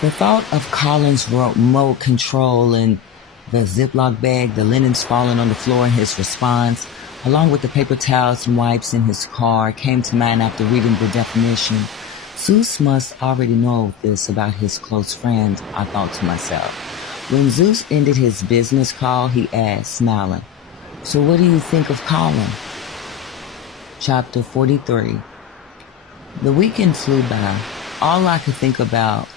The thought of Colin's remote control and the Ziploc bag, the linens falling on the floor, and his response, along with the paper towels and wipes in his car, came to mind after reading the definition. Zeus must already know this about his close friend, I thought to myself. When Zeus ended his business call, he asked, smiling, "So what do you think of Colin?" Chapter 43. The weekend flew by. All I could think about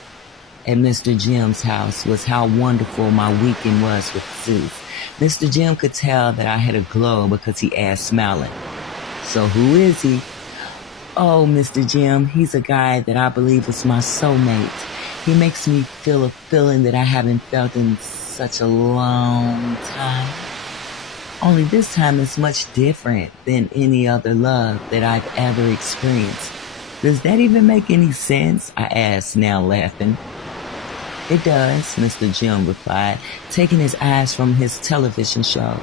at Mr. Jim's house was how wonderful my weekend was with Zeus. Mr. Jim could tell that I had a glow because he asked, smiling, "So who is he?" "Oh, Mr. Jim, he's a guy that I believe is my soulmate. He makes me feel a feeling that I haven't felt in such a long time. Only this time it's much different than any other love that I've ever experienced." "Does that even make any sense?" I asked, now laughing. "It does," Mr. Jim replied, taking his eyes from his television show.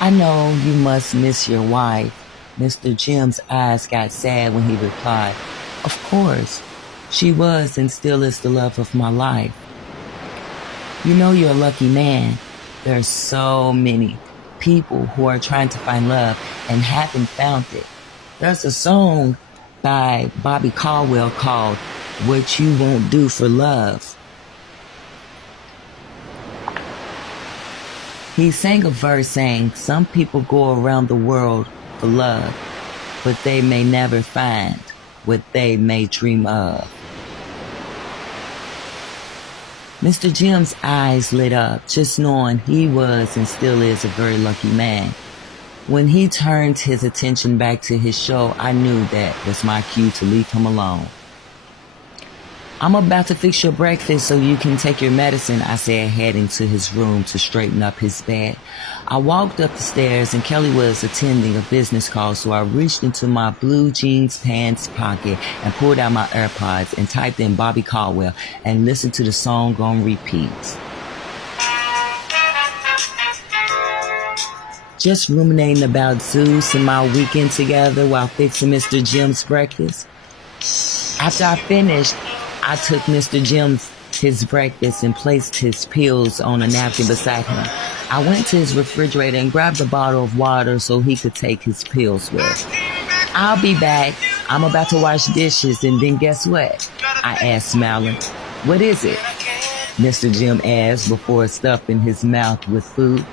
"I know you must miss your wife." Mr. Jim's eyes got sad when he replied, "Of course. She was and still is the love of my life." "You know you're a lucky man. There are so many people who are trying to find love and haven't found it. There's a song by Bobby Caldwell called "What You Won't Do for Love." He sang a verse saying, "Some people go around the world for love, but they may never find what they may dream of." Mr. Jim's eyes lit up, just knowing he was and still is a very lucky man. When he turned his attention back to his show, I knew that was my cue to leave him alone. "I'm about to fix your breakfast so you can take your medicine," I said, heading to his room to straighten up his bed. I walked up the stairs and Kelly was attending a business call, so I reached into my blue jeans pants pocket and pulled out my AirPods and typed in Bobby Caldwell and listened to the song on repeat. Just ruminating about Zeus and my weekend together while fixing Mr. Jim's breakfast. After I finished, I took Mr. Jim his breakfast and placed his pills on a napkin beside him. I went to his refrigerator and grabbed a bottle of water so he could take his pills with. "I'll be back. I'm about to wash dishes, and then guess what?" I asked, smiling. "What is it?" Mr. Jim asked before stuffing his mouth with food.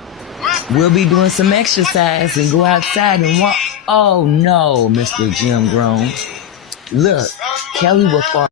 "We'll be doing some exercise and go outside and walk." "Oh no," Mr. Jim groaned. "Look, Kelly will fall